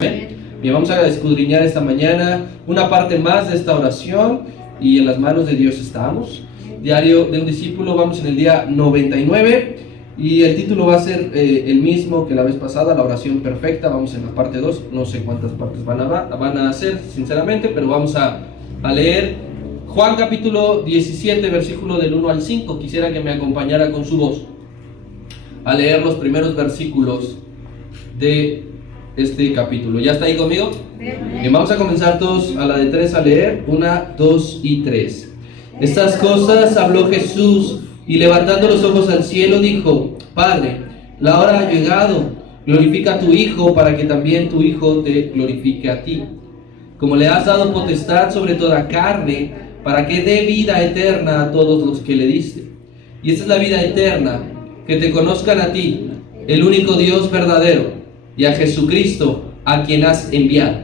Bien, vamos a escudriñar esta mañana una parte más de esta oración y en las manos de Dios estamos. Diario de un discípulo, vamos en el día 99 y el título va a ser el mismo que la vez pasada, la oración perfecta. Vamos en la parte 2, no sé cuántas partes van a hacer sinceramente, pero vamos a leer Juan capítulo 17, versículo del 1 al 5. Quisiera que me acompañara con su voz a leer los primeros versículos de este capítulo. ¿Ya está ahí conmigo? Bien, vamos a comenzar todos a la de 3 a leer. 1, 2 y 3. Estas cosas habló Jesús y levantando los ojos al cielo dijo: Padre, la hora ha llegado, glorifica a tu Hijo para que también tu Hijo te glorifique a ti, como le has dado potestad sobre toda carne, para que dé vida eterna a todos los que le diste. Y esta es la vida eterna, que te conozcan a ti, el único Dios verdadero, y a Jesucristo, a quien has enviado.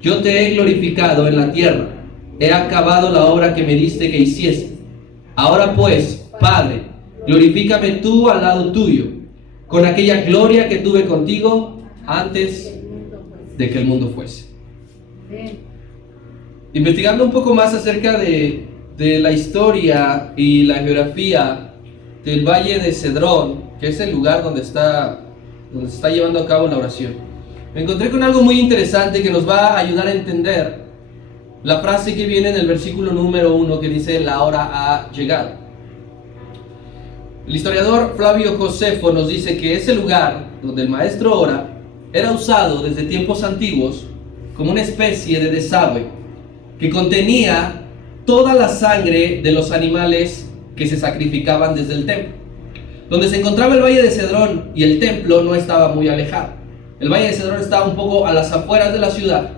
Yo te he glorificado en la tierra, he acabado la obra que me diste que hiciese. Ahora pues, Padre, glorifícame tú al lado tuyo, con aquella gloria que tuve contigo antes de que el mundo fuese. Investigando un poco más acerca de la historia y la geografía del Valle de Cedrón, que es el lugar donde se está llevando a cabo la oración, me encontré con algo muy interesante que nos va a ayudar a entender la frase que viene en el versículo número 1, que dice: la hora ha llegado. El historiador Flavio Josefo nos dice que ese lugar donde el maestro ora era usado desde tiempos antiguos como una especie de desagüe que contenía toda la sangre de los animales que se sacrificaban desde el templo. Donde se encontraba el Valle de Cedrón y el templo no estaba muy alejado. El Valle de Cedrón estaba un poco a las afueras de la ciudad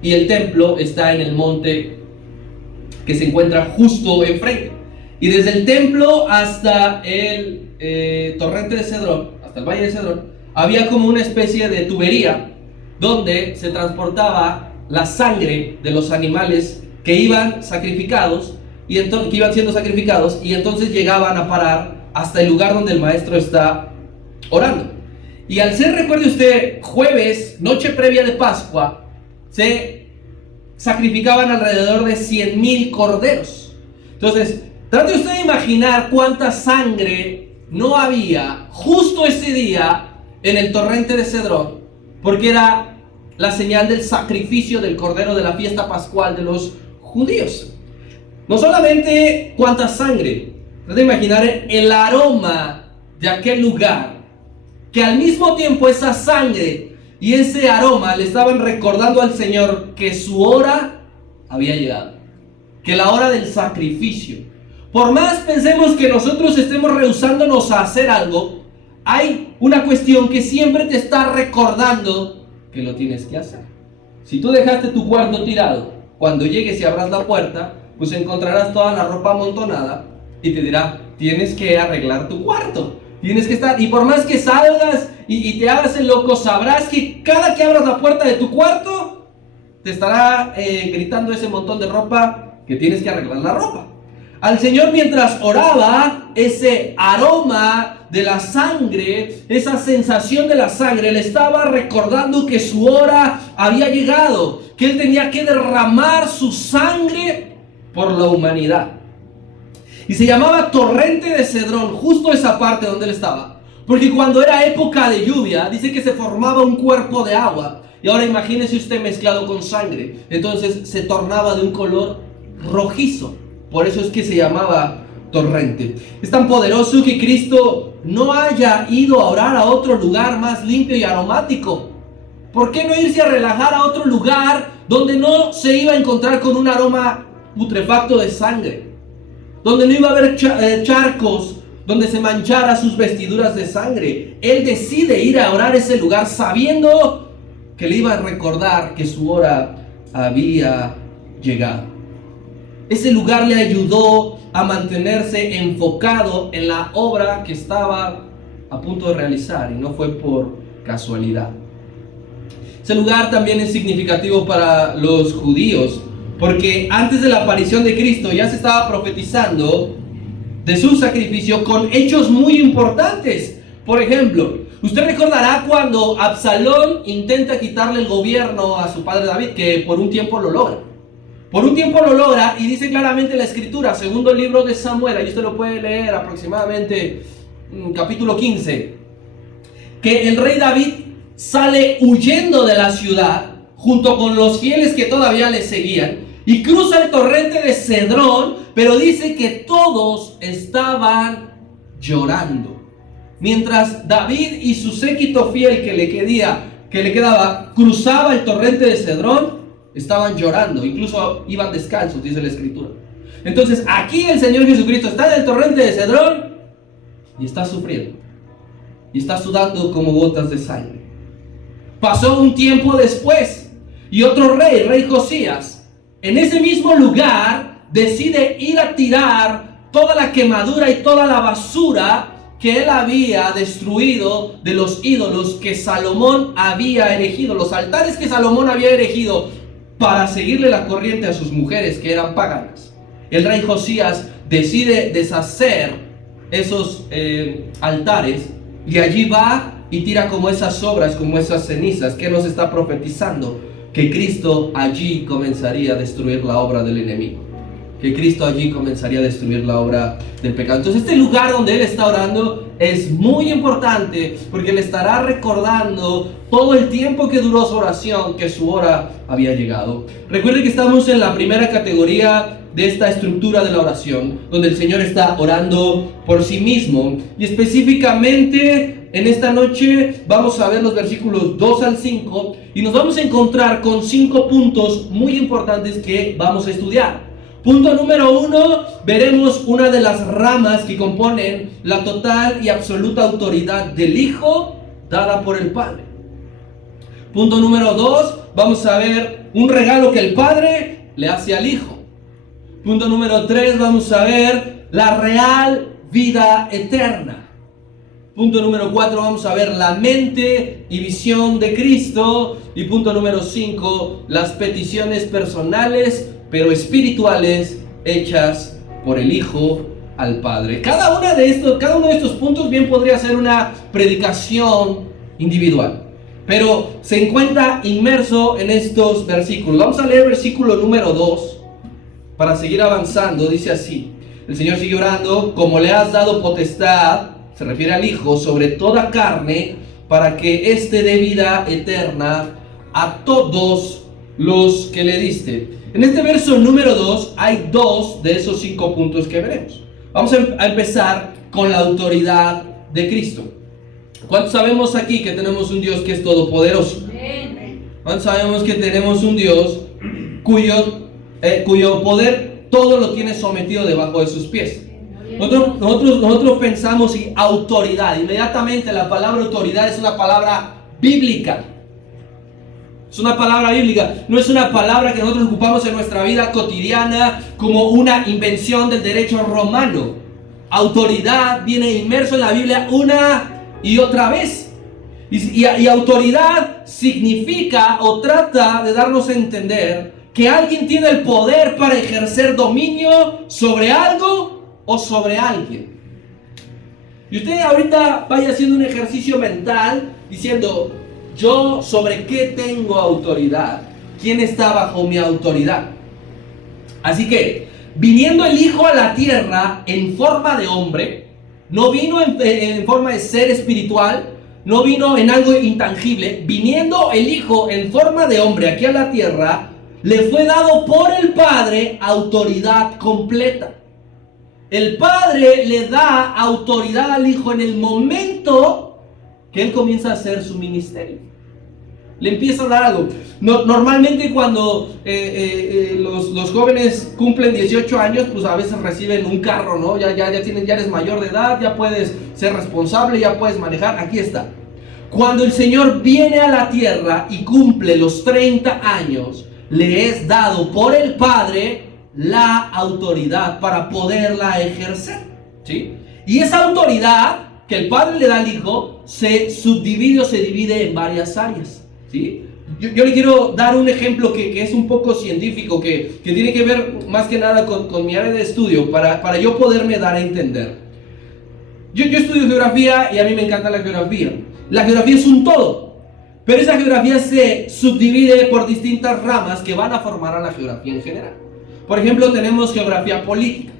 y el templo está en el monte que se encuentra justo enfrente. Y desde el templo hasta el torrente de Cedrón, hasta el Valle de Cedrón, había como una especie de tubería donde se transportaba la sangre de los animales que iban sacrificados y entonces, que iban siendo sacrificados, y entonces llegaban a parar hasta el lugar donde el maestro está orando. Y al ser, recuerde usted, jueves, noche previa de Pascua, se sacrificaban alrededor de 100,000 corderos. Entonces, trate usted de imaginar cuánta sangre no había justo ese día en el torrente de Cedrón, porque era la señal del sacrificio del cordero de la fiesta pascual de los judíos. No solamente cuánta sangre, trate de imaginar el aroma de aquel lugar, que al mismo tiempo esa sangre y ese aroma le estaban recordando al Señor que su hora había llegado, que la hora del sacrificio. Por más pensemos que nosotros estemos rehusándonos a hacer algo, hay una cuestión que siempre te está recordando que lo tienes que hacer. Si tú dejaste tu cuarto tirado, cuando llegues y abras la puerta, pues encontrarás toda la ropa amontonada y te dirá: tienes que arreglar tu cuarto, tienes que estar. Y por más que salgas y te hagas el loco, sabrás que cada que abras la puerta de tu cuarto te estará gritando ese montón de ropa que tienes que arreglar la ropa. Al Señor, mientras oraba, ese aroma de la sangre, esa sensación de la sangre, le estaba recordando que su hora había llegado, que Él tenía que derramar su sangre por la humanidad. Y se llamaba torrente de Cedrón, justo esa parte donde Él estaba, porque cuando era época de lluvia, dice que se formaba un cuerpo de agua. Y ahora imagínese usted mezclado con sangre, entonces se tornaba de un color rojizo. Por eso es que se llamaba torrente. Es tan poderoso que Cristo no haya ido a orar a otro lugar más limpio y aromático. ¿Por qué no irse a relajar a otro lugar donde no se iba a encontrar con un aroma putrefacto de sangre? Donde no iba a haber charcos donde se manchara sus vestiduras de sangre. Él decide ir a orar a ese lugar sabiendo que le iba a recordar que su hora había llegado. Ese lugar le ayudó a mantenerse enfocado en la obra que estaba a punto de realizar, y no fue por casualidad. Ese lugar también es significativo para los judíos, porque antes de la aparición de Cristo ya se estaba profetizando de su sacrificio con hechos muy importantes. Por ejemplo, Usted recordará cuando Absalón intenta quitarle el gobierno a su padre David, que por un tiempo lo logra. Por un tiempo lo logra y dice claramente la escritura, segundo libro de Samuel, ahí usted lo puede leer aproximadamente capítulo 15, que el rey David sale huyendo de la ciudad junto con los fieles que todavía le seguían y cruza el torrente de Cedrón, pero dice que todos estaban llorando. Mientras David y su séquito fiel que le quedaba cruzaba el torrente de Cedrón, estaban llorando, incluso iban descalzos, dice la escritura. Entonces aquí el Señor Jesucristo está en el torrente de Cedrón y está sufriendo y está sudando como gotas de sangre. Pasó un tiempo después y otro rey Josías, en ese mismo lugar decide ir a tirar toda la quemadura y toda la basura que él había destruido de los ídolos que Salomón había erigido, los altares que Salomón había erigido para seguirle la corriente a sus mujeres que eran paganas. El rey Josías decide deshacer esos altares y allí va y tira como esas sobras, como esas cenizas. ¿Qué nos está profetizando? Que Cristo allí comenzaría a destruir la obra del enemigo. Que Cristo allí comenzaría a destruir la obra del pecado. Entonces este lugar donde Él está orando es muy importante porque le estará recordando todo el tiempo que duró su oración, que su hora había llegado. Recuerde que estamos en la primera categoría de esta estructura de la oración, donde el Señor está orando por sí mismo. Y específicamente en esta noche vamos a ver los versículos 2 al 5 y nos vamos a encontrar con 5 puntos muy importantes que vamos a estudiar. Punto número 1, veremos una de las ramas que componen la total y absoluta autoridad del Hijo dada por el Padre. Punto número 2, vamos a ver un regalo que el Padre le hace al Hijo. Punto número 3, vamos a ver la real vida eterna. Punto número 4, vamos a ver la mente y visión de Cristo. Y punto número 5, las peticiones personales pero espirituales hechas por el Hijo al Padre. Cada uno de estos puntos bien podría ser una predicación individual, pero se encuentra inmerso en estos versículos. Vamos a leer versículo número 2 para seguir avanzando. Dice así, el Señor sigue orando: como le has dado potestad, se refiere al Hijo, sobre toda carne, para que éste dé vida eterna a todos los que le diste. En este verso número 2 hay 2 de esos 5 puntos que veremos. Vamos a empezar con la autoridad de Cristo. ¿Cuántos sabemos aquí que tenemos un Dios que es todopoderoso? ¿Cuántos sabemos que tenemos un Dios cuyo poder todo lo tiene sometido debajo de sus pies? Nosotros pensamos en autoridad. Inmediatamente la palabra autoridad es una palabra bíblica. Es una palabra bíblica, no es una palabra que nosotros ocupamos en nuestra vida cotidiana como una invención del derecho romano. Autoridad viene inmerso en la Biblia una y otra vez. Y autoridad significa o trata de darnos a entender que alguien tiene el poder para ejercer dominio sobre algo o sobre alguien. Y usted ahorita vaya haciendo un ejercicio mental diciendo: ¿yo sobre qué tengo autoridad? ¿Quién está bajo mi autoridad? Así que, viniendo el Hijo a la tierra en forma de hombre, no vino en forma de ser espiritual, no vino en algo intangible. Viniendo el Hijo en forma de hombre aquí a la tierra, le fue dado por el Padre autoridad completa. El Padre le da autoridad al Hijo en el momento que Él comienza a hacer su ministerio. Le empieza a dar algo. Normalmente cuando los jóvenes cumplen 18 años, pues a veces reciben un carro, ¿no? Ya eres mayor de edad, ya puedes ser responsable, ya puedes manejar. Aquí está. Cuando el Señor viene a la tierra y cumple los 30 años, le es dado por el Padre la autoridad para poderla ejercer, ¿sí? Y esa autoridad que el Padre le da al Hijo se subdivide o se divide en varias áreas, ¿sí? Yo le quiero dar un ejemplo que es un poco científico, que tiene que ver más que nada con mi área de estudio, para yo poderme dar a entender. Yo estudio geografía y a mí me encanta la geografía. La geografía es un todo, pero esa geografía se subdivide por distintas ramas que van a formar a la geografía en general. Por ejemplo, tenemos geografía política,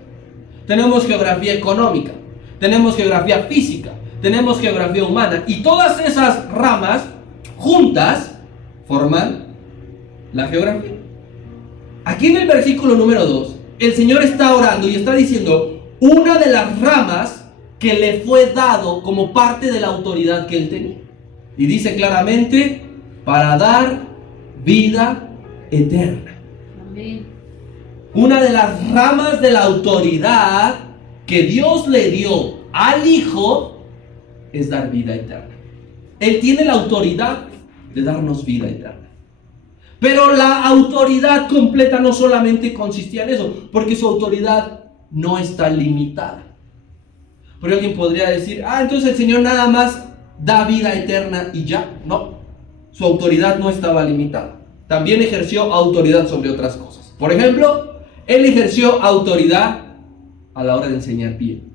tenemos geografía económica, tenemos geografía física, tenemos geografía humana, y todas esas ramas juntas forman la geografía. Aquí en el versículo número 2, el Señor está orando y está diciendo una de las ramas que le fue dado como parte de la autoridad que él tenía. Y dice claramente, para dar vida eterna. Amén. Una de las ramas de la autoridad que Dios le dio al Hijo es dar vida eterna. Él tiene la autoridad de darnos vida eterna. Pero la autoridad completa no solamente consistía en eso, porque su autoridad no está limitada. Porque alguien podría decir, entonces el Señor nada más da vida eterna y ya. No, su autoridad no estaba limitada. También ejerció autoridad sobre otras cosas. Por ejemplo, Él ejerció autoridad a la hora de enseñar bien,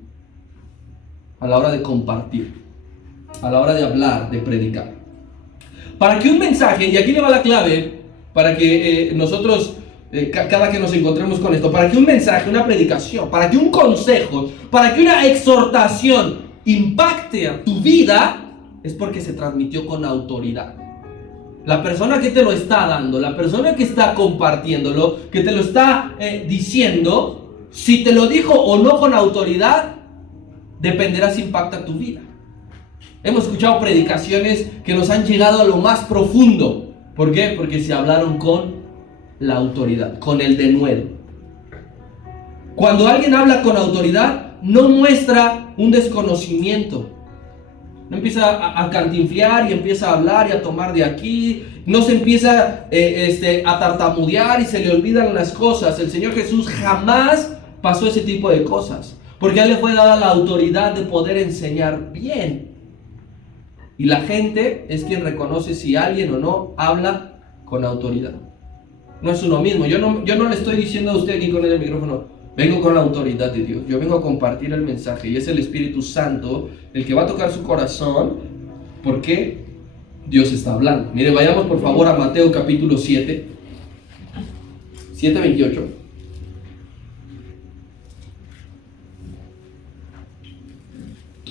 a la hora de compartir, a la hora de hablar, de predicar. Para que un mensaje, y aquí le va la clave, para que nosotros, cada que nos encontremos con esto, para que un mensaje, una predicación, para que un consejo, para que una exhortación impacte a tu vida, es porque se transmitió con autoridad. La persona que te lo está dando, la persona que está compartiéndolo, que te lo está diciendo, si te lo dijo o no con autoridad, dependerá si impacta tu vida. Hemos escuchado predicaciones que nos han llegado a lo más profundo. ¿Por qué? Porque se hablaron con la autoridad, con el denuedo. Cuando alguien habla con autoridad, no muestra un desconocimiento. No empieza a cantinflear y empieza a hablar y a tomar de aquí. No se empieza a tartamudear y se le olvidan las cosas. El Señor Jesús jamás pasó ese tipo de cosas, porque a Él le fue dada la autoridad de poder enseñar bien. Y la gente es quien reconoce si alguien o no habla con autoridad. No es uno mismo. Yo no le estoy diciendo a usted aquí con el micrófono, vengo con la autoridad de Dios. Yo vengo a compartir el mensaje y es el Espíritu Santo el que va a tocar su corazón porque Dios está hablando. Mire, vayamos por favor a Mateo capítulo 7, 7:28.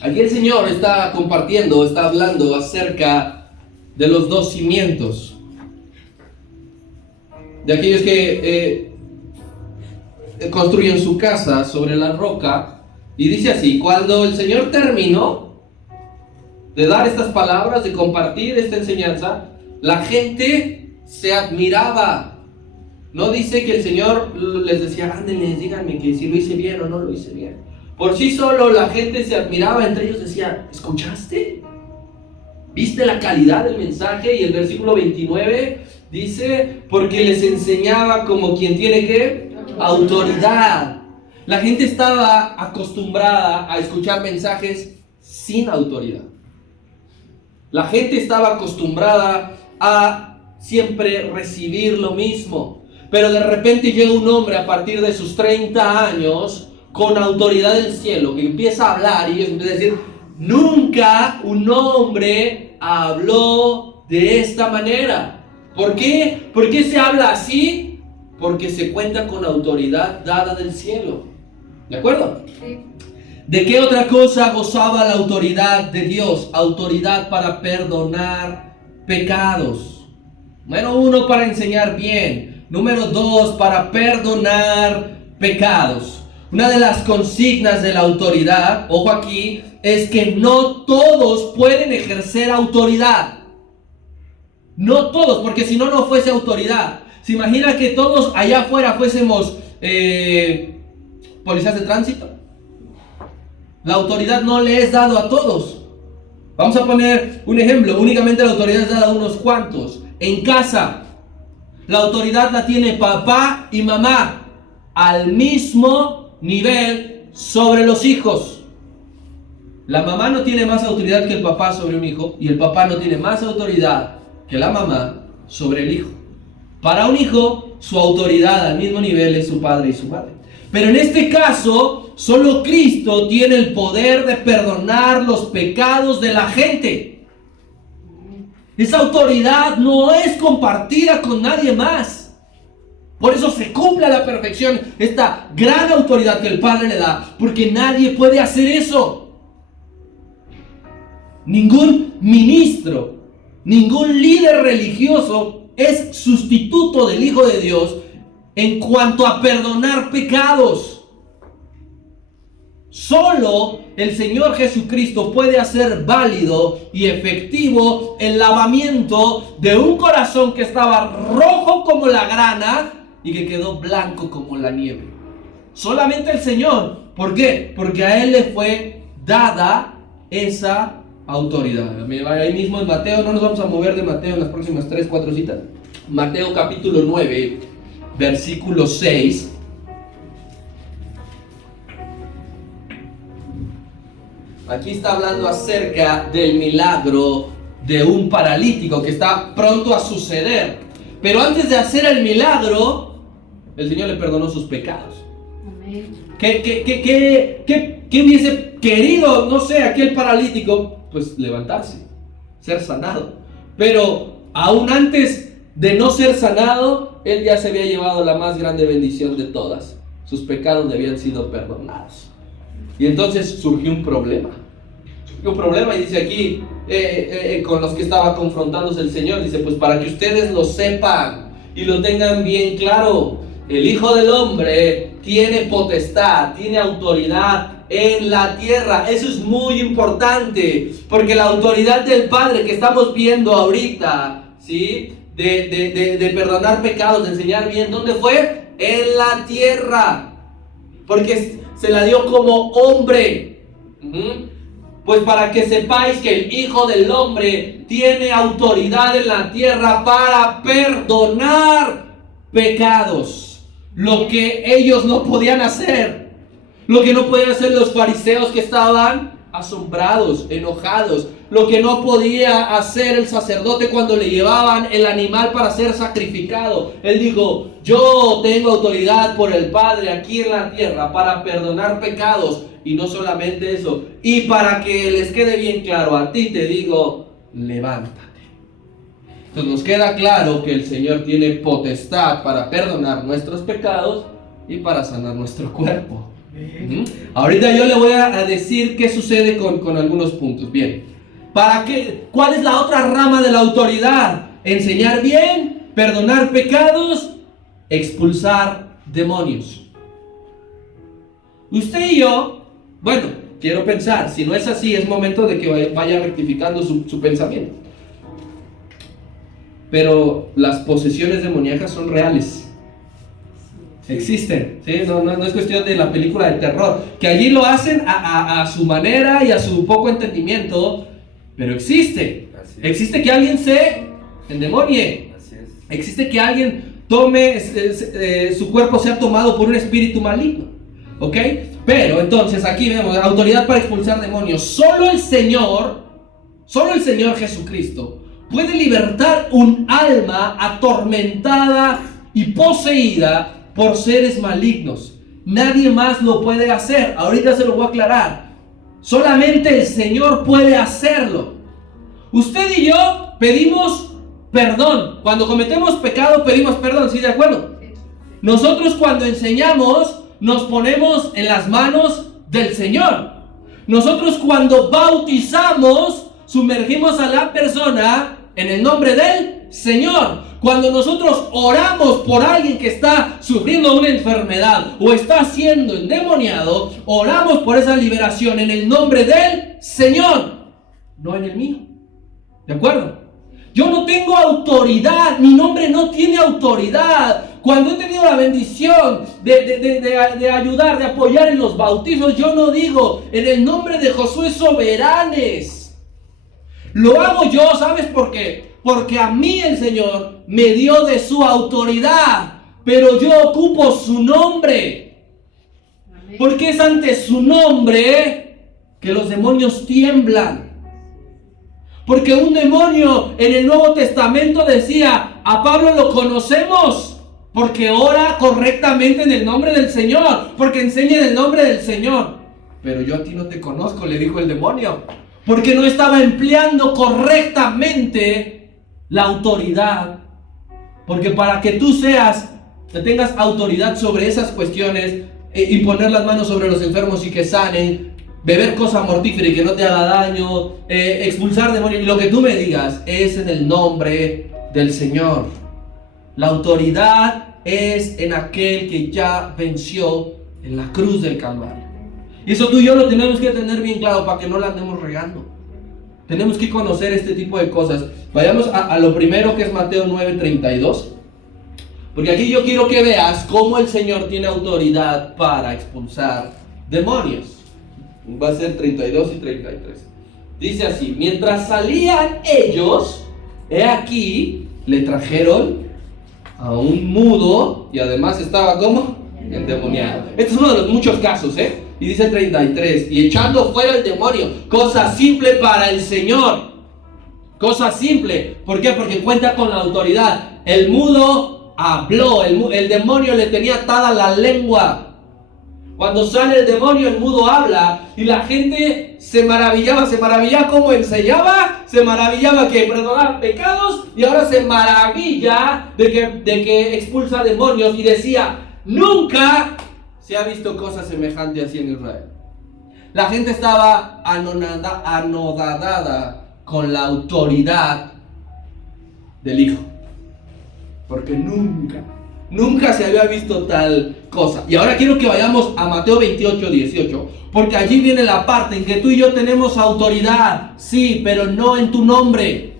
Aquí el Señor está compartiendo, está hablando acerca de los dos cimientos, de aquellos que construyen su casa sobre la roca. Y dice así: cuando el Señor terminó de dar estas palabras, de compartir esta enseñanza, la gente se admiraba. No dice que el Señor les decía, ándenle, díganme que si lo hice bien o no lo hice bien. Por sí solo la gente se admiraba, entre ellos decía, ¿escuchaste? ¿Viste la calidad del mensaje? Y el versículo 29 dice, porque les enseñaba como quien tiene ¿qué? Autoridad. La gente estaba acostumbrada a escuchar mensajes sin autoridad. La gente estaba acostumbrada a siempre recibir lo mismo. Pero de repente llega un hombre a partir de sus 30 años con autoridad del cielo, que empieza a hablar y ellos empiezan a decir, nunca un hombre habló de esta manera. ¿Por qué? ¿Por qué se habla así? Porque se cuenta con autoridad dada del cielo. ¿De acuerdo? Sí. ¿De qué otra cosa gozaba la autoridad de Dios? Autoridad para perdonar pecados. Número 1, para enseñar bien. Número 2, para perdonar pecados. Una de las consignas de la autoridad, ojo aquí, es que no todos pueden ejercer autoridad. No todos, porque si no, no fuese autoridad. ¿Se imagina que todos allá afuera fuésemos policías de tránsito? La autoridad no le es dado a todos. Vamos a poner un ejemplo. Únicamente la autoridad es dada a unos cuantos. En casa, la autoridad la tiene papá y mamá al mismo nivel sobre los hijos. La mamá no tiene más autoridad que el papá sobre un hijo, y el papá no tiene más autoridad que la mamá sobre el hijo. Para un hijo, su autoridad al mismo nivel es su padre y su madre. Pero en este caso, solo Cristo tiene el poder de perdonar los pecados de la gente. Esa autoridad no es compartida con nadie más. Por eso se cumple a la perfección esta gran autoridad que el Padre le da, porque nadie puede hacer eso. Ningún ministro, ningún líder religioso es sustituto del Hijo de Dios en cuanto a perdonar pecados. Solo el Señor Jesucristo puede hacer válido y efectivo el lavamiento de un corazón que estaba rojo como la grana y que quedó blanco como la nieve. Solamente el Señor. ¿Por qué? Porque a Él le fue dada esa autoridad. Ahí mismo en Mateo, no nos vamos a mover de Mateo en las próximas 3-4 citas. Mateo capítulo 9, versículo 6. Aquí está hablando acerca del milagro de un paralítico que está pronto a suceder. Pero antes de hacer el milagro, el Señor le perdonó sus pecados. Amén. ¿Qué hubiese querido, no sé, aquel paralítico? Pues levantarse, ser sanado. Pero aún antes de no ser sanado, él ya se había llevado la más grande bendición de todas. Sus pecados le habían sido perdonados. Y entonces surgió un problema. Y dice aquí, con los que estaba confrontándose el Señor, dice, pues para que ustedes lo sepan y lo tengan bien claro, el Hijo del Hombre tiene potestad, tiene autoridad en la tierra. Eso es muy importante, porque la autoridad del Padre que estamos viendo ahorita, ¿sí? De perdonar pecados, de enseñar bien, ¿dónde fue? En la tierra, porque se la dio como hombre. Pues para que sepáis que el Hijo del Hombre tiene autoridad en la tierra para perdonar pecados. Lo que ellos no podían hacer. Lo que no podían hacer los fariseos que estaban asombrados, enojados. Lo que no podía hacer el sacerdote cuando le llevaban el animal para ser sacrificado. Él dijo, yo tengo autoridad por el Padre aquí en la tierra para perdonar pecados. Y no solamente eso, y para que les quede bien claro, a ti te digo, levántate. Entonces nos queda claro que el Señor tiene potestad para perdonar nuestros pecados y para sanar nuestro cuerpo. Ahorita yo le voy a decir qué sucede con algunos puntos. Bien, ¿para qué? ¿Cuál es la otra rama de la autoridad? Enseñar bien, perdonar pecados, expulsar demonios. Usted y yo, bueno, quiero pensar, si no es así, es momento de que vaya rectificando su pensamiento. Pero las posesiones demoníacas son reales. Existen, ¿sí? No es cuestión de la película de terror, que allí lo hacen a su manera y a su poco entendimiento, pero existe. Existe que alguien se endemonie. Existe que alguien tome, su cuerpo sea tomado por un espíritu maligno. ¿Ok? Pero entonces aquí vemos autoridad para expulsar demonios. Solo el Señor Jesucristo puede libertar un alma atormentada y poseída por seres malignos. Nadie más lo puede hacer. Ahorita se lo voy a aclarar. Solamente el Señor puede hacerlo. Usted y yo pedimos perdón. Cuando cometemos pecado pedimos perdón, ¿sí de acuerdo? Nosotros cuando enseñamos nos ponemos en las manos del Señor. Nosotros cuando bautizamos sumergimos a la persona en el nombre del Señor. Cuando nosotros oramos por alguien que está sufriendo una enfermedad o está siendo endemoniado, oramos por esa liberación en el nombre del Señor, no en el mío. ¿De acuerdo? Yo no tengo autoridad, mi nombre no tiene autoridad. Cuando he tenido la bendición de ayudar, de apoyar en los bautizos, yo no digo en el nombre de Josué Soberanes. Lo hago yo, ¿sabes por qué? Porque a mí el Señor me dio de su autoridad, pero yo ocupo su nombre. Porque es ante su nombre que los demonios tiemblan. Porque un demonio en el Nuevo Testamento decía, a Pablo lo conocemos porque ora correctamente en el nombre del Señor, porque enseña en el nombre del Señor. Pero yo a ti no te conozco, le dijo el demonio, porque no estaba empleando correctamente la autoridad. Porque para que tú tengas autoridad sobre esas cuestiones, y poner las manos sobre los enfermos y que sanen, beber cosa mortífera y que no te haga daño, expulsar demonios, y lo que tú me digas es en el nombre del Señor. La autoridad es en aquel que ya venció en la cruz del Calvario. Y eso tú y yo lo tenemos que tener bien claro para que no la andemos regando. Tenemos que conocer este tipo de cosas. Vayamos a lo primero, que es Mateo 9:32. Porque aquí yo quiero que veas cómo el Señor tiene autoridad para expulsar demonios. Va a ser 32 y 33. Dice así: mientras salían ellos, he aquí, le trajeron a un mudo y además estaba como endemoniado. Este es uno de los muchos casos, Y dice 33: y echando fuera el demonio, cosa simple para el Señor. Cosa simple. ¿Por qué? Porque cuenta con la autoridad. El mudo habló, el demonio le tenía atada la lengua. Cuando sale el demonio, el mudo habla y la gente se maravillaba cómo enseñaba, se maravillaba que perdonaba pecados y ahora se maravilla de que expulsa demonios y decía: nunca se ha visto cosa semejante así en Israel. La gente estaba anodadada con la autoridad del Hijo, porque nunca se había visto tal cosa. Y ahora quiero que vayamos a Mateo 28:18, porque allí viene la parte en que tú y yo tenemos autoridad, sí, pero no en tu nombre.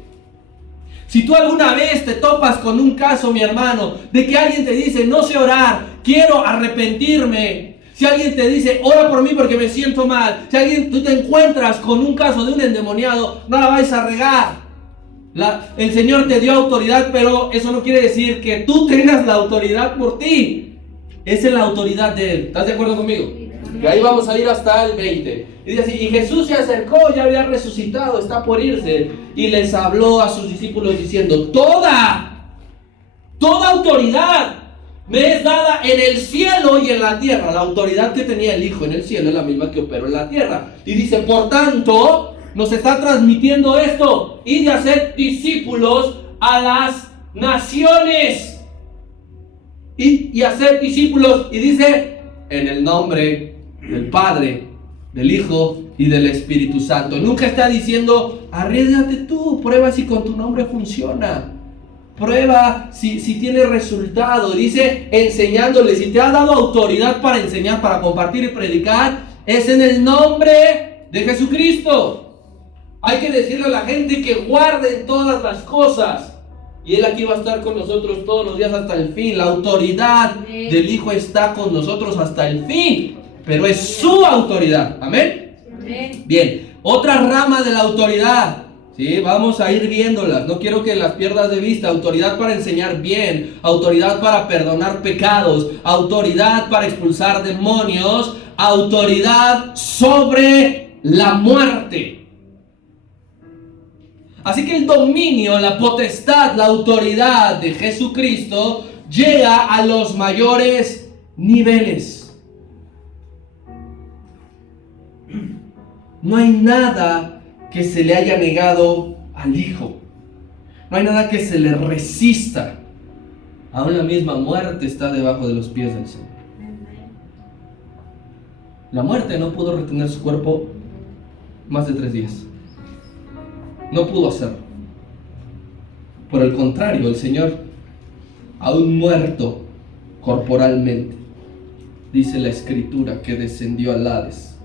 Si tú alguna vez te topas con un caso, mi hermano, de que alguien te dice: no sé orar, quiero arrepentirme. Si alguien te dice: ora por mí porque me siento mal. Si tú te encuentras con un caso de un endemoniado, no la vais a regar. El Señor te dio autoridad, pero eso no quiere decir que tú tengas la autoridad por ti. Esa es la autoridad de Él. ¿Estás de acuerdo conmigo? Que ahí vamos a ir hasta el 20. Y dice así: y Jesús se acercó, ya había resucitado, está por irse, y les habló a sus discípulos diciendo: toda autoridad me es dada en el cielo y en la tierra. La autoridad que tenía el Hijo en el cielo es la misma que operó en la tierra. Y dice: por tanto, nos está transmitiendo esto: id y hacer discípulos a las naciones. Y hacer discípulos, y dice: en el nombre del Padre, del Hijo y del Espíritu Santo. Nunca está diciendo: arriésgate tú, prueba si con tu nombre funciona, prueba si tiene resultado. Dice: enseñándoles. Si te ha dado autoridad para enseñar, para compartir y predicar, es en el nombre de Jesucristo. Hay que decirle a la gente que guarden todas las cosas, y Él aquí va a estar con nosotros todos los días hasta el fin. La autoridad del Hijo está con nosotros hasta el fin, pero es su autoridad. ¿Amén? Bien, otra rama de la autoridad, ¿sí? Vamos a ir viéndolas, no quiero que las pierdas de vista. Autoridad para enseñar bien, autoridad para perdonar pecados, autoridad para expulsar demonios, autoridad sobre la muerte. Así que el dominio, la potestad, la autoridad de Jesucristo llega a los mayores niveles. No hay nada que se le haya negado al Hijo. No hay nada que se le resista. Aún la misma muerte está debajo de los pies del Señor. La muerte no pudo retener su cuerpo más de 3 días. No pudo hacerlo. Por el contrario, el Señor, aún muerto corporalmente, dice la Escritura que descendió al Hades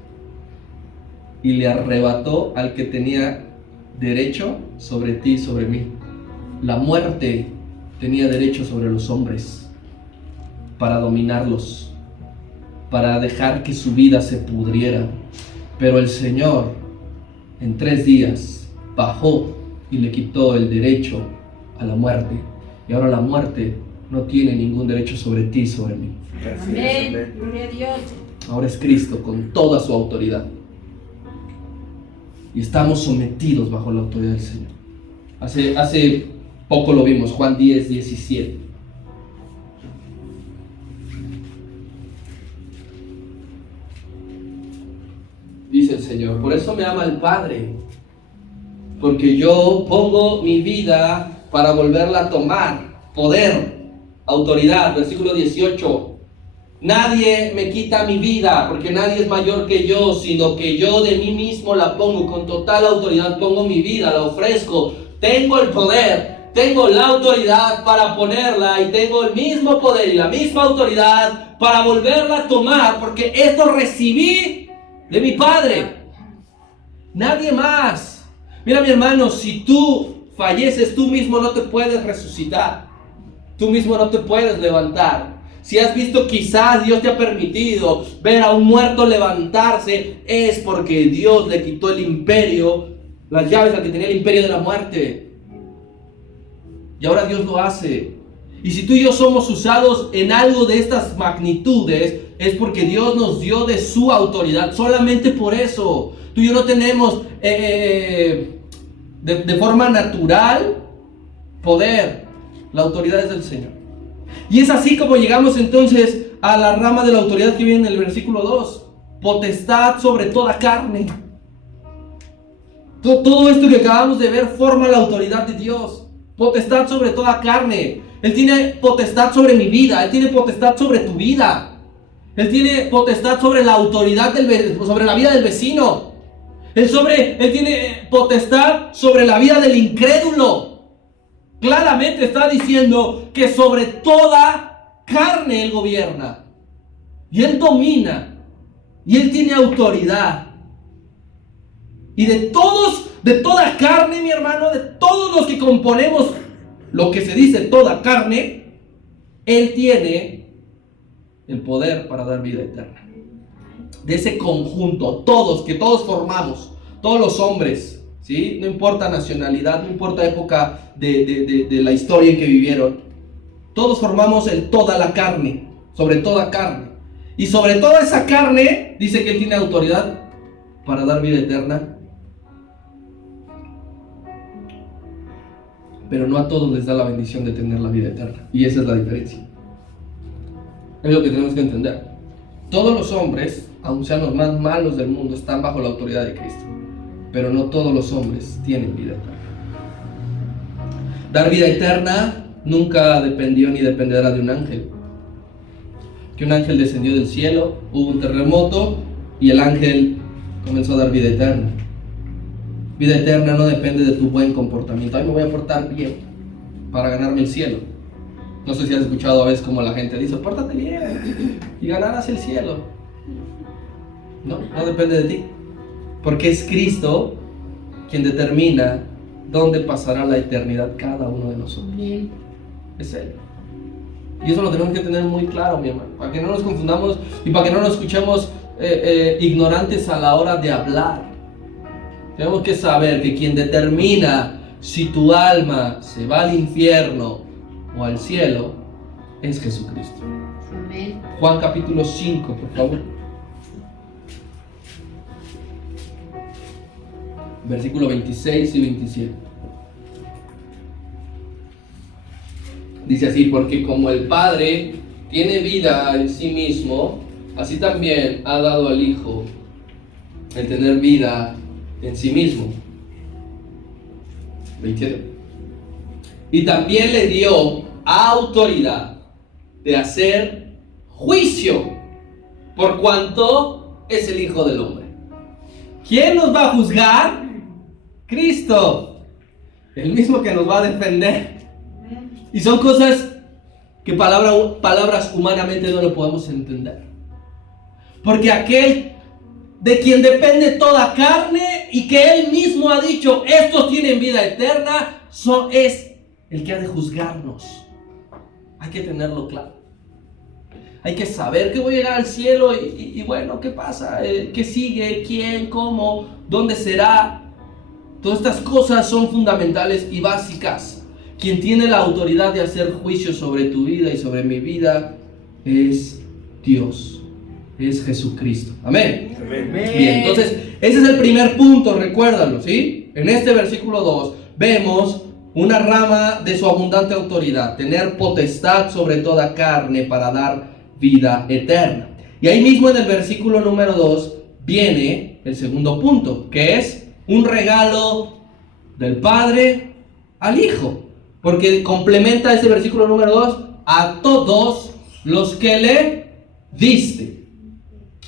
y le arrebató al que tenía derecho sobre ti y sobre mí. La muerte tenía derecho sobre los hombres para dominarlos, para dejar que su vida se pudriera. Pero el Señor en 3 días bajó y le quitó el derecho a la muerte. Y ahora la muerte no tiene ningún derecho sobre ti y sobre mí. Amén. Gloria a Dios. Ahora es Cristo con toda su autoridad. Y estamos sometidos bajo la autoridad del Señor. Hace poco lo vimos, Juan 10:17. Dice el Señor: por eso me ama el Padre, porque yo pongo mi vida para volverla a tomar. Poder, autoridad, versículo 18. Nadie me quita mi vida, porque nadie es mayor que yo, sino que yo de mí mismo la pongo. Con total autoridad pongo mi vida, la ofrezco. Tengo el poder, tengo la autoridad para ponerla, y tengo el mismo poder y la misma autoridad para volverla a tomar, porque esto recibí de mi Padre. Nadie más. Mira, mi hermano, si tú falleces, tú mismo no te puedes resucitar. Tú mismo no te puedes levantar. Si has visto, quizás Dios te ha permitido ver a un muerto levantarse, es porque Dios le quitó el imperio, las llaves al que tenía el imperio de la muerte. Y ahora Dios lo hace. Y si tú y yo somos usados en algo de estas magnitudes, es porque Dios nos dio de su autoridad. Solamente por eso. Tú y yo no tenemos de forma natural poder. La autoridad es del Señor. Y es así como llegamos entonces a la rama de la autoridad que viene en el versículo 2. Potestad sobre toda carne. Todo esto que acabamos de ver forma la autoridad de Dios. Potestad sobre toda carne. Él tiene potestad sobre mi vida. Él tiene potestad sobre tu vida. Él tiene potestad sobre la autoridad, sobre la vida del vecino. Él tiene potestad sobre la vida del incrédulo. Claramente está diciendo que sobre toda carne Él gobierna. Y Él domina. Y Él tiene autoridad. Y de toda carne, mi hermano, de todos los que componemos lo que se dice toda carne, Él tiene el poder para dar vida eterna. De ese conjunto, que todos formamos, todos los hombres, ¿sí? No importa nacionalidad, no importa época de la historia en que vivieron, todos formamos toda la carne, sobre toda carne. Y sobre toda esa carne, dice que Él tiene autoridad para dar vida eterna. Pero no a todos les da la bendición de tener la vida eterna. Y esa es la diferencia. Es lo que tenemos que entender. Todos los hombres, aun sean los más malos del mundo, están bajo la autoridad de Cristo. Pero no todos los hombres tienen vida eterna. Dar vida eterna nunca dependió ni dependerá de un ángel. Que un ángel descendió del cielo, hubo un terremoto y el ángel comenzó a dar vida eterna. Vida eterna no depende de tu buen comportamiento. Ay, me voy a portar bien para ganarme el cielo. No sé si has escuchado a veces como la gente dice, pórtate bien y ganarás el cielo. No depende de ti. Porque es Cristo quien determina dónde pasará la eternidad cada uno de nosotros. Es Él. Y eso lo tenemos que tener muy claro, mi hermano, para que no nos confundamos y para que no nos escuchemos ignorantes a la hora de hablar. Tenemos que saber que quien determina si tu alma se va al infierno o al cielo es Jesucristo. Amén. Juan capítulo 5, por favor. Versículo 26 y 27. Dice así: porque como el Padre tiene vida en sí mismo, así también ha dado al Hijo el tener vida en sí mismo. 27. Y también le dio autoridad de hacer juicio, por cuanto es el Hijo del Hombre. ¿Quién nos va a juzgar? Cristo, el mismo que nos va a defender. Y son cosas que palabras humanamente no lo podemos entender. Porque aquel de quien depende toda carne y que Él mismo ha dicho, estos tienen vida eterna, es el que ha de juzgarnos. Hay que tenerlo claro. Hay que saber que voy a llegar al cielo y bueno, ¿qué pasa? ¿Qué sigue? ¿Quién? ¿Cómo? ¿Dónde será? Todas estas cosas son fundamentales y básicas. Quien tiene la autoridad de hacer juicio sobre tu vida y sobre mi vida es Dios. Es Jesucristo. Amén. Amén. Bien, entonces ese es el primer punto, recuérdalo, ¿sí? En este versículo 2 vemos una rama de su abundante autoridad, tener potestad sobre toda carne para dar vida eterna. Y ahí mismo en el versículo número 2 viene el segundo punto, que es un regalo del Padre al Hijo. Porque complementa ese versículo número 2, a todos los que le diste.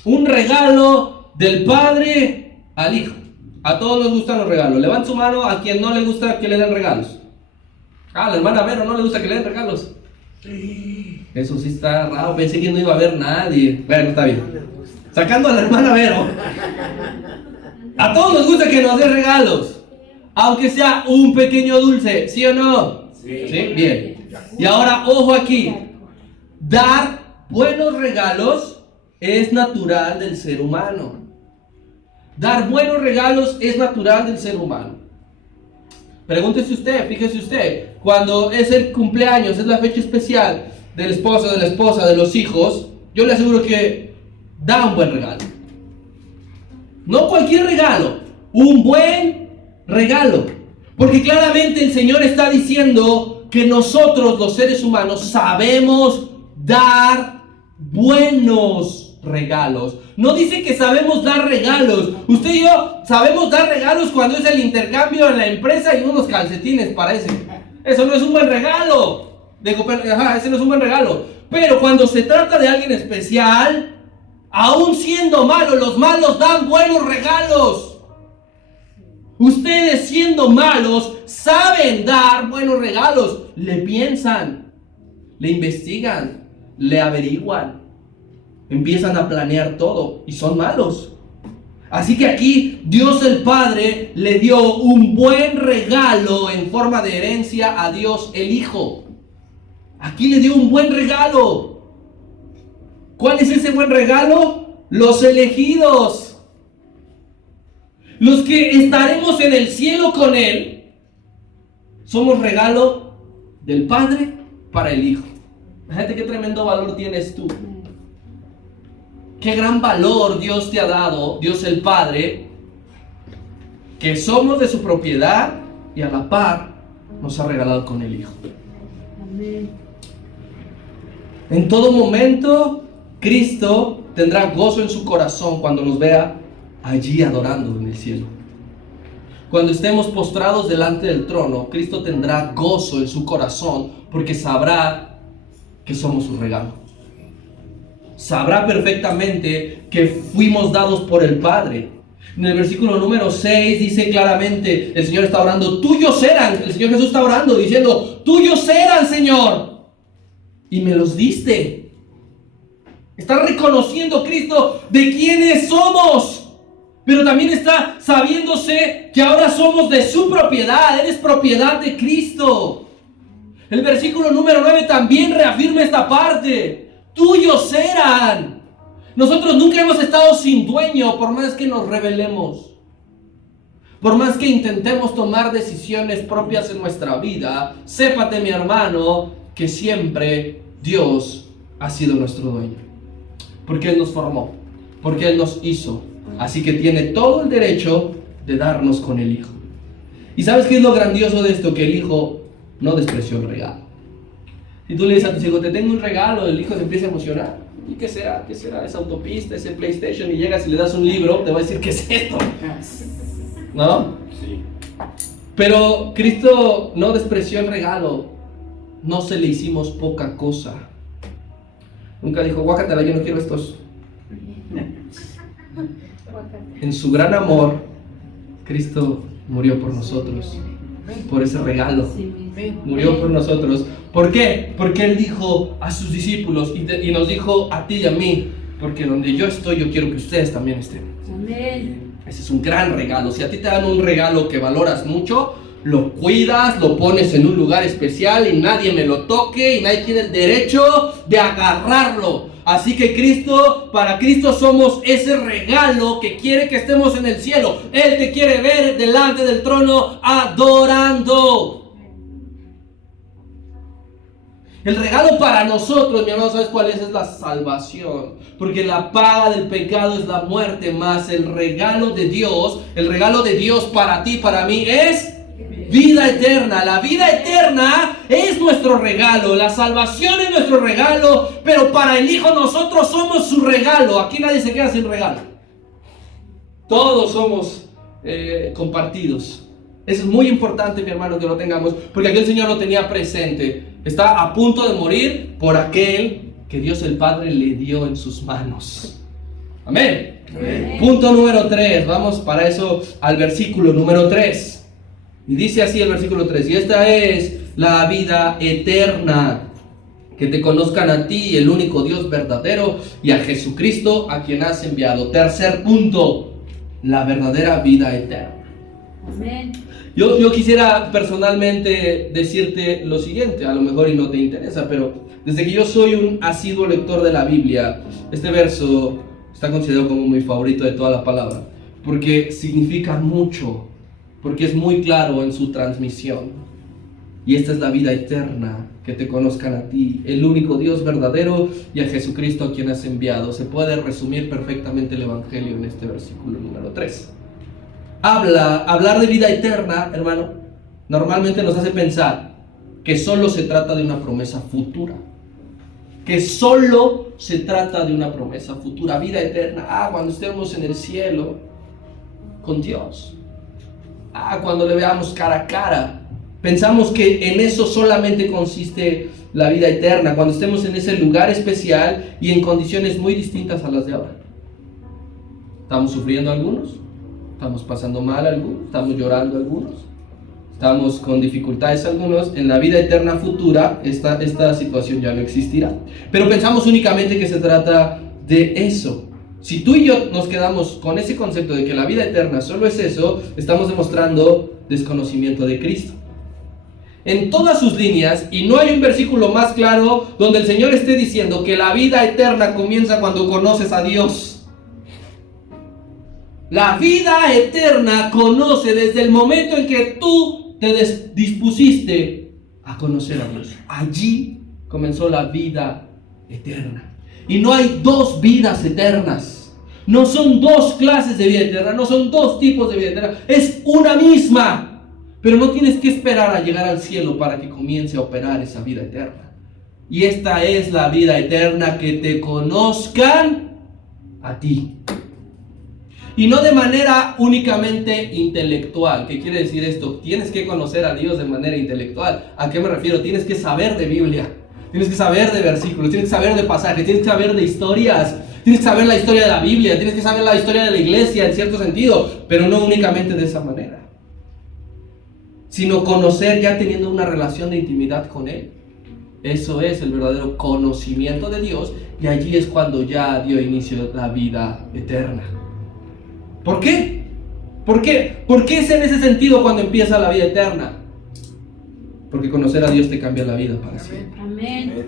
Un regalo del Padre al Hijo. A todos les gustan los regalos. Levanta su mano a quien no le gusta que le den regalos. Ah, la hermana Vero no le gusta que le den regalos. Eso sí está raro, pensé que no iba a haber nadie. Bueno, está bien. Sacando a la hermana Vero. A todos nos gusta que nos den regalos. Aunque sea un pequeño dulce, ¿sí o no? Sí. Bien. Y ahora, ojo aquí. Dar buenos regalos es natural del ser humano. Dar buenos regalos es natural del ser humano. Pregúntese usted, fíjese usted, cuando es el cumpleaños, es la fecha especial del esposo, de la esposa, de los hijos, yo le aseguro que da un buen regalo. No cualquier regalo, un buen regalo. Porque claramente el Señor está diciendo que nosotros, los seres humanos, sabemos dar buenos regalos. No dice que sabemos dar regalos. Usted y yo sabemos dar regalos cuando es el intercambio en la empresa y unos calcetines, parece. Eso no es un buen regalo. Ese no es un buen regalo. Pero cuando se trata de alguien especial, aún siendo malo, los malos dan buenos regalos. Ustedes siendo malos saben dar buenos regalos. Le piensan, le investigan, le averiguan, empiezan a planear todo y son malos. Así que aquí Dios el Padre le dio un buen regalo en forma de herencia a Dios el Hijo. Aquí le dio un buen regalo. ¿Cuál es ese buen regalo? Los elegidos. Los que estaremos en el cielo con Él. Somos regalo del Padre para el Hijo. Fíjate qué tremendo valor tienes tú. Qué gran valor Dios te ha dado, Dios el Padre, que somos de su propiedad y a la par nos ha regalado con el Hijo. Amén. En todo momento, Cristo tendrá gozo en su corazón cuando nos vea allí adorando en el cielo. Cuando estemos postrados delante del trono, Cristo tendrá gozo en su corazón porque sabrá que somos su regalo. Sabrá perfectamente que fuimos dados por el Padre. En el versículo número 6 dice claramente, el Señor está orando, tuyos eran, el Señor Jesús está orando diciendo, tuyos eran, Señor, y me los diste. Está reconociendo Cristo de quiénes somos, pero también está sabiéndose que ahora somos de su propiedad, eres propiedad de Cristo. El versículo número 9 también reafirma esta parte. Tuyos eran. Nosotros nunca hemos estado sin dueño, por más que nos rebelemos, por más que intentemos tomar decisiones propias en nuestra vida. Sépate, mi hermano, que siempre Dios ha sido nuestro dueño, porque Él nos formó, porque Él nos hizo, así que tiene todo el derecho de darnos con el Hijo. ¿Y sabes qué es lo grandioso de esto? Que el Hijo no despreció el regalo. Si tú le dices a tus hijos, te tengo un regalo, el hijo se empieza a emocionar. ¿Y qué será? ¿Qué será? Esa autopista, ese PlayStation, y llegas y le das un libro, te va a decir, ¿qué es esto? ¿No? Sí. Pero Cristo no despreció el regalo. No se le hicimos poca cosa. Nunca dijo, guácatela, yo no quiero estos. En su gran amor, Cristo murió por nosotros, por ese regalo. Murió por nosotros. ¿Por qué? Porque Él dijo a sus discípulos y nos dijo a ti y a mí, porque donde yo estoy, yo quiero que ustedes también estén. Amén. Ese es un gran regalo. Si a ti te dan un regalo que valoras mucho, lo cuidas, lo pones en un lugar especial y nadie me lo toque y nadie tiene el derecho de agarrarlo. Así que para Cristo somos ese regalo que quiere que estemos en el cielo. Él te quiere ver delante del trono adorando. El regalo para nosotros, mi hermano, ¿sabes cuál es? Es la salvación. Porque la paga del pecado es la muerte, más el regalo de Dios para ti, para mí, es vida eterna. La vida eterna es nuestro regalo, la salvación es nuestro regalo, pero para el Hijo nosotros somos su regalo. Aquí nadie se queda sin regalo. Todos somos compartidos. Eso es muy importante, mi hermano, que lo tengamos, porque aquí el Señor lo tenía presente. Está a punto de morir por aquel que Dios el Padre le dio en sus manos. Amén. Amén. Punto número 3. Vamos para eso al versículo número 3. Y dice así el versículo 3. Y esta es la vida eterna, que te conozcan a ti, el único Dios verdadero, y a Jesucristo, a quien has enviado. Tercer punto, la verdadera vida eterna. Amén. Yo quisiera personalmente decirte lo siguiente, a lo mejor y no te interesa, pero desde que yo soy un asiduo lector de la Biblia, este verso está considerado como mi favorito de toda la palabra, porque significa mucho, porque es muy claro en su transmisión. Y esta es la vida eterna, que te conozcan a ti, el único Dios verdadero, y a Jesucristo a quien has enviado. Se puede resumir perfectamente el Evangelio en este versículo número 3. Hablar de vida eterna, hermano, normalmente nos hace pensar que solo se trata de una promesa futura. Que solo se trata de una promesa futura. Vida eterna, cuando estemos en el cielo con Dios. Cuando le veamos cara a cara. Pensamos que en eso solamente consiste la vida eterna, cuando estemos en ese lugar especial y en condiciones muy distintas a las de ahora. ¿Estamos sufriendo algunos? ¿Estamos pasando mal algunos? ¿Estamos llorando algunos? ¿Estamos con dificultades algunos? En la vida eterna futura esta situación ya no existirá. Pero pensamos únicamente que se trata de eso. Si tú y yo nos quedamos con ese concepto de que la vida eterna solo es eso, estamos demostrando desconocimiento de Cristo. En todas sus líneas, y no hay un versículo más claro donde el Señor esté diciendo que la vida eterna comienza cuando conoces a Dios. La vida eterna conoce desde el momento en que tú te dispusiste a conocer a Dios. Allí comenzó la vida eterna. Y no hay dos vidas eternas. No son dos clases de vida eterna, no son dos tipos de vida eterna. Es una misma. Pero no tienes que esperar a llegar al cielo para que comience a operar esa vida eterna. Y esta es la vida eterna, que te conozcan a ti. Y no de manera únicamente intelectual. ¿Qué quiere decir esto? Tienes que conocer a Dios de manera intelectual. ¿A qué me refiero? Tienes que saber de Biblia. Tienes que saber de versículos. Tienes que saber de pasajes. Tienes que saber de historias. Tienes que saber la historia de la Biblia. Tienes que saber la historia de la iglesia en cierto sentido. Pero no únicamente de esa manera. Sino conocer ya teniendo una relación de intimidad con Él. Eso es el verdadero conocimiento de Dios. Y allí es cuando ya dio inicio la vida eterna. ¿Por qué? ¿Por qué? ¿Por qué es en ese sentido cuando empieza la vida eterna? Porque conocer a Dios te cambia la vida para siempre. Amén.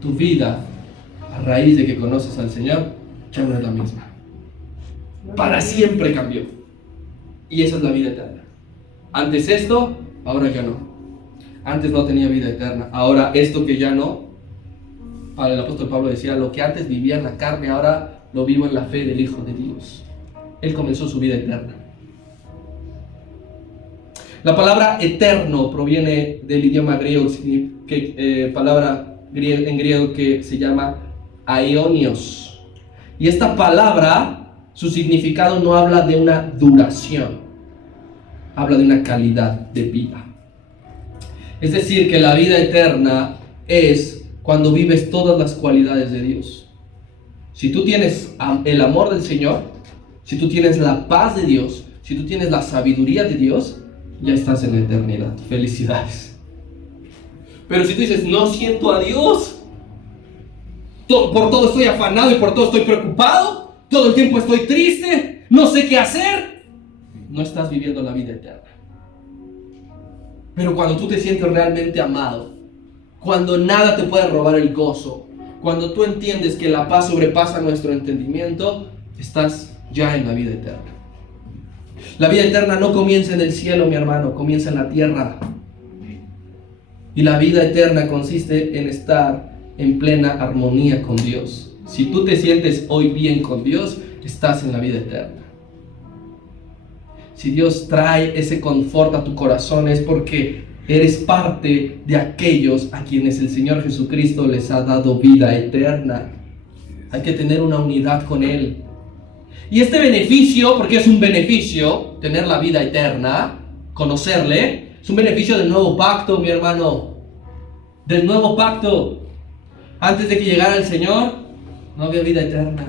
Tu vida, a raíz de que conoces al Señor, ya no es la misma. Para siempre cambió. Y esa es la vida eterna. Antes esto, ahora ya no. Antes no tenía vida eterna, ahora esto que ya no. El apóstol Pablo decía, lo que antes vivía en la carne, ahora lo vivo en la fe del Hijo de Dios. Él comenzó su vida eterna. La palabra eterno proviene del idioma griego, palabra en griego que se llama aionios. Y esta palabra, su significado no habla de una duración, habla de una calidad de vida. Es decir, que la vida eterna es cuando vives todas las cualidades de Dios. Si tú tienes el amor del Señor, si tú tienes la paz de Dios, si tú tienes la sabiduría de Dios, ya estás en la eternidad. Felicidades. Pero si tú dices, no siento a Dios, por todo estoy afanado y por todo estoy preocupado, todo el tiempo estoy triste, no sé qué hacer, no estás viviendo la vida eterna. Pero cuando tú te sientes realmente amado, cuando nada te puede robar el gozo, cuando tú entiendes que la paz sobrepasa nuestro entendimiento, estás ya en la vida eterna. La vida eterna no comienza en el cielo, mi hermano, comienza en la tierra. Y la vida eterna consiste en estar en plena armonía con Dios. Si tú te sientes hoy bien con Dios, estás en la vida eterna. Si Dios trae ese confort a tu corazón, es porque eres parte de aquellos a quienes el Señor Jesucristo les ha dado vida eterna. Hay que tener una unidad con Él. Y este beneficio, porque es un beneficio, tener la vida eterna, conocerle. Es un beneficio del nuevo pacto, mi hermano. Del nuevo pacto. Antes de que llegara el Señor, no había vida eterna.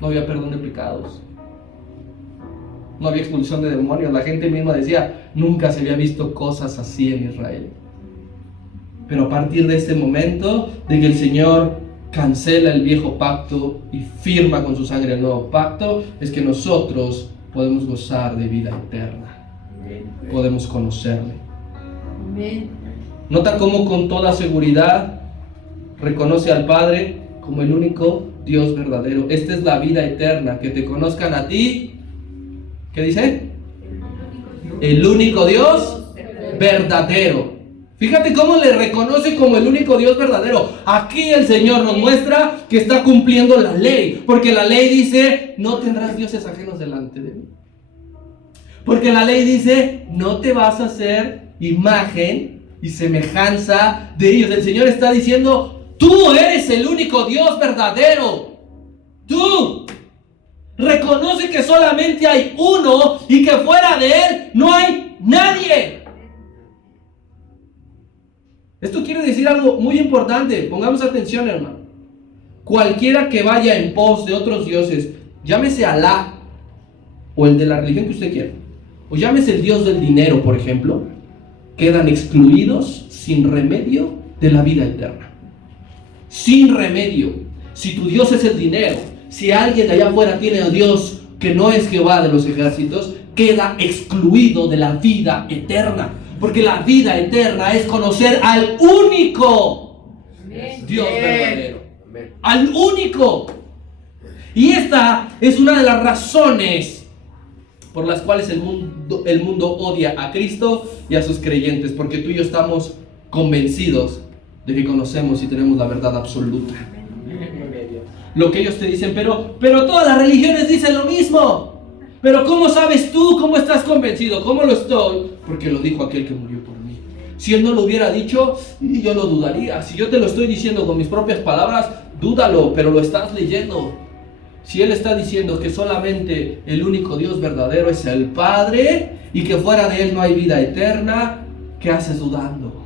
No había perdón de pecados. No había expulsión de demonios. La gente misma decía, nunca se había visto cosas así en Israel. Pero a partir de este momento, de que el Señor cancela el viejo pacto y firma con su sangre el nuevo pacto, es que nosotros podemos gozar de vida eterna. Podemos conocerle. Nota cómo con toda seguridad reconoce al Padre como el único Dios verdadero. Esta es la vida eterna, que te conozcan a ti. ¿Qué dice? El único Dios verdadero. Fíjate cómo le reconoce como el único Dios verdadero. Aquí el Señor nos muestra que está cumpliendo la ley. Porque la ley dice, no tendrás dioses ajenos delante de mí. Porque la ley dice, no te vas a hacer imagen y semejanza de ellos. El Señor está diciendo, tú eres el único Dios verdadero. Tú. Reconoce que solamente hay uno y que fuera de Él no hay nadie. Esto quiere decir algo muy importante. Pongamos atención, hermano. Cualquiera que vaya en pos de otros dioses, llámese Alá o el de la religión que usted quiera, o llámese el Dios del dinero, por ejemplo, quedan excluidos sin remedio de la vida eterna. Sin remedio. Si tu Dios es el dinero, si alguien de allá afuera tiene a Dios que no es Jehová de los ejércitos, queda excluido de la vida eterna. Porque la vida eterna es conocer al único Dios verdadero. Al único. Y esta es una de las razones por las cuales el mundo odia a Cristo y a sus creyentes. Porque tú y yo estamos convencidos de que conocemos y tenemos la verdad absoluta. Lo que ellos te dicen, pero todas las religiones dicen lo mismo. Pero ¿cómo sabes tú? ¿Cómo estás convencido? ¿Cómo lo estoy? Porque lo dijo aquel que murió por mí. Si Él no lo hubiera dicho, yo lo dudaría. Si yo te lo estoy diciendo con mis propias palabras, dúdalo, pero lo estás leyendo. Si Él está diciendo que solamente el único Dios verdadero es el Padre y que fuera de Él no hay vida eterna, ¿qué haces dudando?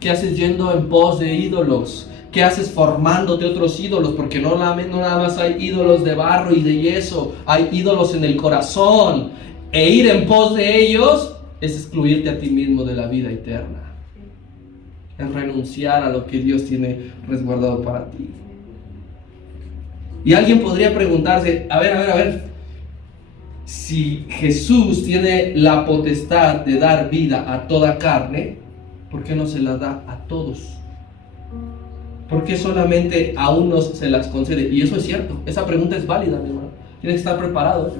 ¿Qué haces yendo en pos de ídolos? ¿Qué haces formándote otros ídolos? Porque no nada más hay ídolos de barro y de yeso, hay ídolos en el corazón. E ir en pos de ellos es excluirte a ti mismo de la vida eterna. Es renunciar a lo que Dios tiene resguardado para ti. Y alguien podría preguntarse, a ver, si Jesús tiene la potestad de dar vida a toda carne, ¿por qué no se la da a todos? ¿Por qué solamente a unos se las concede? Y eso es cierto, esa pregunta es válida, mi hermano. Tienes que estar preparado.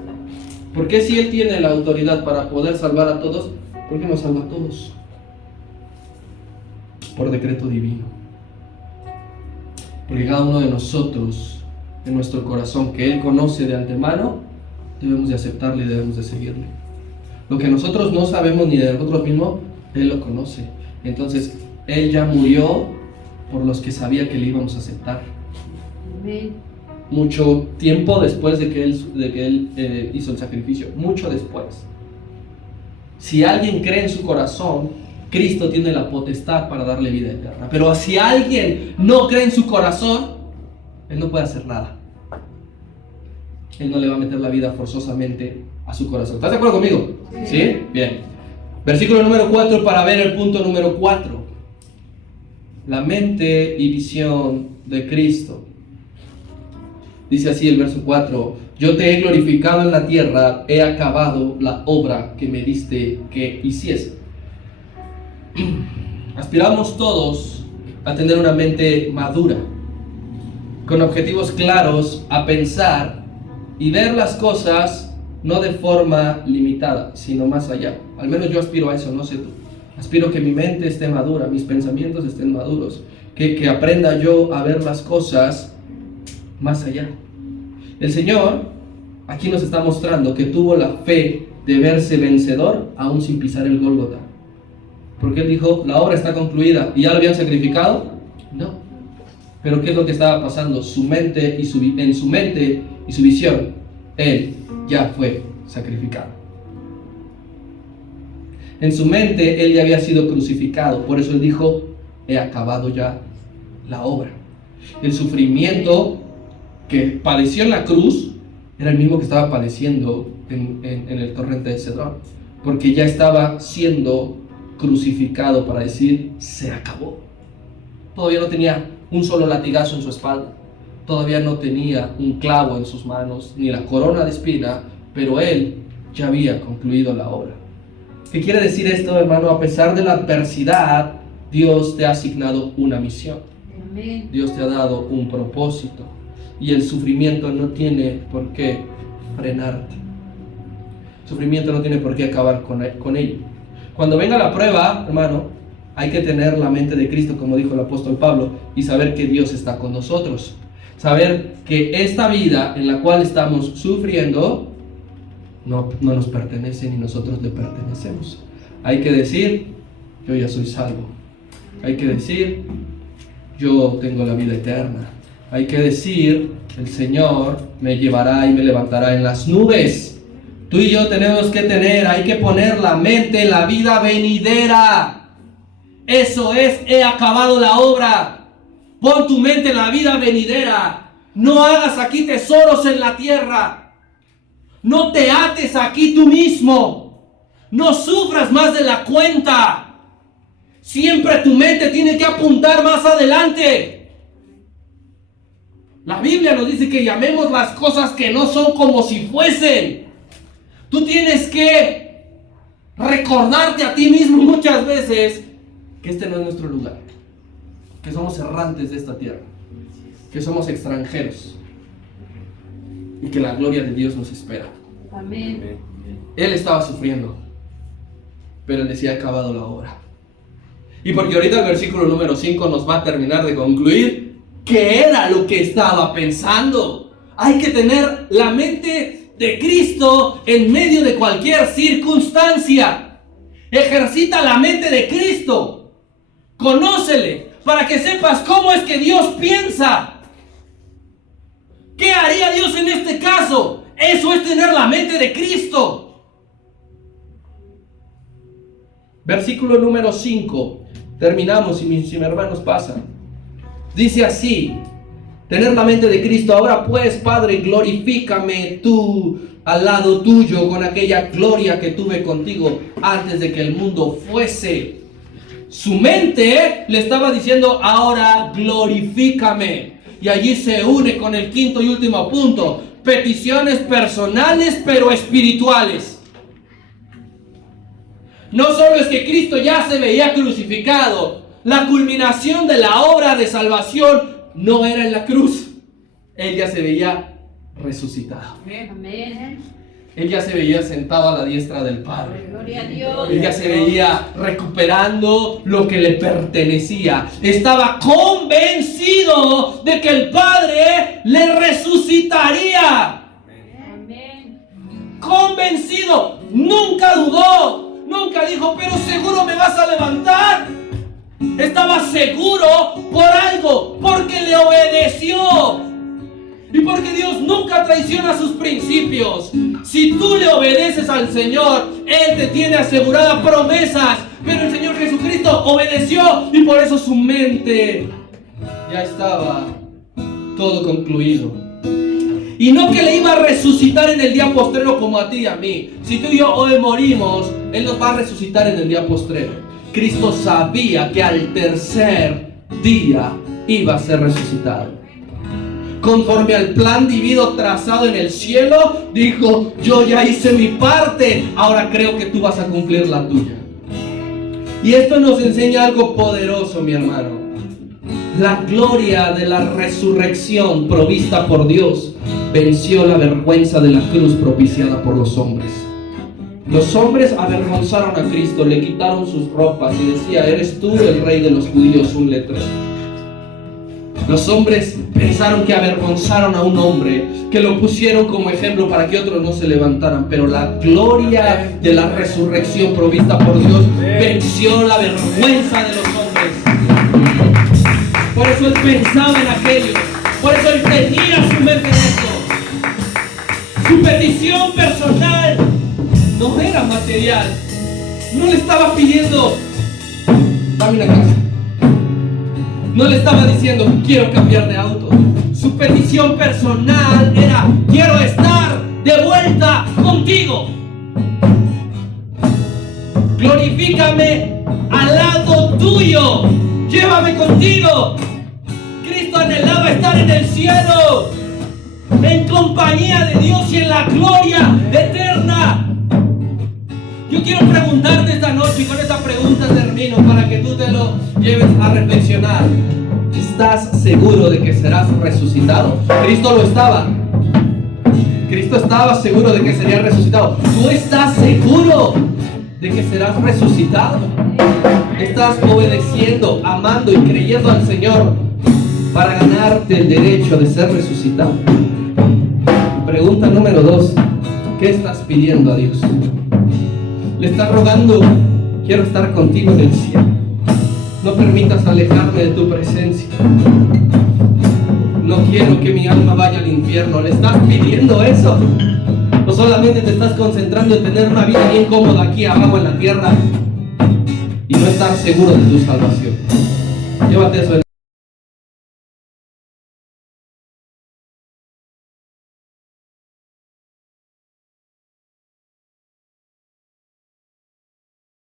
¿Por qué si Él tiene la autoridad para poder salvar a todos, por qué no salva a todos? Por decreto divino. Porque cada uno de nosotros, en nuestro corazón, que Él conoce de antemano, debemos de aceptarle y debemos de seguirle. Lo que nosotros no sabemos ni de nosotros mismos, Él lo conoce. Entonces, Él ya murió por los que sabía que le íbamos a aceptar. Amén. Mucho tiempo después de que él hizo el sacrificio, mucho después. Si alguien cree en su corazón, Cristo tiene la potestad para darle vida eterna. Pero si alguien no cree en su corazón, Él no puede hacer nada. Él no le va a meter la vida forzosamente a su corazón. ¿Estás de acuerdo conmigo? ¿Sí? Bien. Versículo número 4 para ver el punto número 4. La mente y visión de Cristo. Dice así el verso 4: yo te he glorificado en la tierra, he acabado la obra que me diste que hiciese. Aspiramos todos a tener una mente madura, con objetivos claros, a pensar y ver las cosas no de forma limitada, sino más allá. Al menos yo aspiro a eso, no sé tú. Aspiro que mi mente esté madura, mis pensamientos estén maduros, que aprenda yo a ver las cosas más allá. El Señor aquí nos está mostrando que tuvo la fe de verse vencedor aún sin pisar el Gólgota. Porque Él dijo, la obra está concluida. ¿Y ya lo habían sacrificado? No. Pero ¿qué es lo que estaba pasando? En su mente y su visión, Él ya fue sacrificado. En su mente, Él ya había sido crucificado. Por eso Él dijo, he acabado ya la obra. El sufrimiento que padeció en la cruz era el mismo que estaba padeciendo en el torrente de Cedrón, porque ya estaba siendo crucificado para decir, se acabó. Todavía no tenía un solo latigazo en su espalda, todavía no tenía un clavo en sus manos, ni la corona de espina, pero Él ya había concluido la obra. ¿Qué quiere decir esto, hermano? A pesar de la adversidad, Dios te ha asignado una misión. Amén. Dios te ha dado un propósito. Y el sufrimiento no tiene por qué frenarte. El sufrimiento no tiene por qué acabar con ello. Cuando venga la prueba, hermano, hay que tener la mente de Cristo, como dijo el apóstol Pablo, y saber que Dios está con nosotros. Saber que esta vida en la cual estamos sufriendo no nos pertenece ni nosotros le pertenecemos. Hay que decir, yo ya soy salvo. Hay que decir, yo tengo la vida eterna. Hay que decir, el Señor me llevará y me levantará en las nubes. Tú y yo tenemos que hay que poner la mente en la vida venidera. Eso es, he acabado la obra. Pon tu mente en la vida venidera. No hagas aquí tesoros en la tierra. No te ates aquí tú mismo. No sufras más de la cuenta. Siempre tu mente tiene que apuntar más adelante. La Biblia nos dice que llamemos las cosas que no son como si fuesen. Tú tienes que recordarte a ti mismo muchas veces que este no es nuestro lugar, que somos errantes de esta tierra, que somos extranjeros y que la gloria de Dios nos espera. Amén. Él estaba sufriendo, pero él decía, he acabado la obra. Y porque ahorita el versículo número 5 nos va a terminar de concluir qué era lo que estaba pensando. Hay que tener la mente de Cristo en medio de cualquier circunstancia. Ejercita la mente de Cristo. Conócele para que sepas cómo es que Dios piensa. ¿Qué haría Dios en este caso? Eso es tener la mente de Cristo. Versículo número 5. Terminamos, si mis hermanos pasan. Dice así: tener la mente de Cristo. Ahora pues, Padre, glorifícame tú al lado tuyo con aquella gloria que tuve contigo antes de que el mundo fuese. Su mente le estaba diciendo, ahora glorifícame. Y allí se une con el quinto y último punto. Peticiones personales pero espirituales. No solo es que Cristo ya se veía crucificado. La culminación de la obra de salvación no era en la cruz. Él ya se veía resucitado. Amén. Él ya se veía sentado a la diestra del Padre. Gloria a Dios. Él ya se veía recuperando lo que le pertenecía. Estaba convencido de que el Padre le resucitaría. Amén. Convencido. Nunca dudó. Nunca dijo, pero seguro me vas a levantar. Estaba seguro por algo, porque le obedeció. Y porque Dios nunca traiciona sus principios. Si tú le obedeces al Señor, Él te tiene aseguradas promesas. Pero el Señor Jesucristo obedeció y por eso su mente ya estaba todo concluido. Y no que le iba a resucitar en el día postrero como a ti y a mí. Si tú y yo hoy morimos, Él nos va a resucitar en el día postrero. Cristo sabía que al tercer día iba a ser resucitado. Conforme al plan divino trazado en el cielo, dijo, yo ya hice mi parte, ahora creo que tú vas a cumplir la tuya. Y esto nos enseña algo poderoso, mi hermano. La gloria de la resurrección provista por Dios venció la vergüenza de la cruz propiciada por los hombres. Los hombres avergonzaron a Cristo, le quitaron sus ropas y decía, ¿eres tú el rey de los judíos? Un letrero. Los hombres pensaron que avergonzaron a un hombre, que lo pusieron como ejemplo para que otros no se levantaran, pero la gloria de la resurrección provista por Dios venció la vergüenza de los hombres. Por eso Él pensaba en aquello, por eso Él tenía su mente en esto. Su petición personal no era material, No le estaba pidiendo, dame una casa. No le estaba diciendo, quiero cambiar de auto. Su petición personal era, quiero estar de vuelta contigo. Glorifícame al lado tuyo. Llévame contigo. Cristo anhelaba estar en el cielo, en compañía de Dios y en la gloria eterna. Yo quiero preguntarte esta noche, y con esta pregunta termino, para que tú te lo lleves a reflexionar. ¿Estás seguro de que serás resucitado? Cristo lo estaba. Cristo estaba seguro de que sería resucitado. ¿Tú estás seguro de que serás resucitado? ¿Estás obedeciendo, amando y creyendo al Señor para ganarte el derecho de ser resucitado? Pregunta número 2. ¿Qué estás pidiendo a Dios? Le estás rogando, quiero estar contigo en el cielo. No permitas alejarme de tu presencia. No quiero que mi alma vaya al infierno. ¿Le estás pidiendo eso? ¿O solamente te estás concentrando en tener una vida bien cómoda aquí abajo en la tierra y no estar seguro de tu salvación? Llévate eso en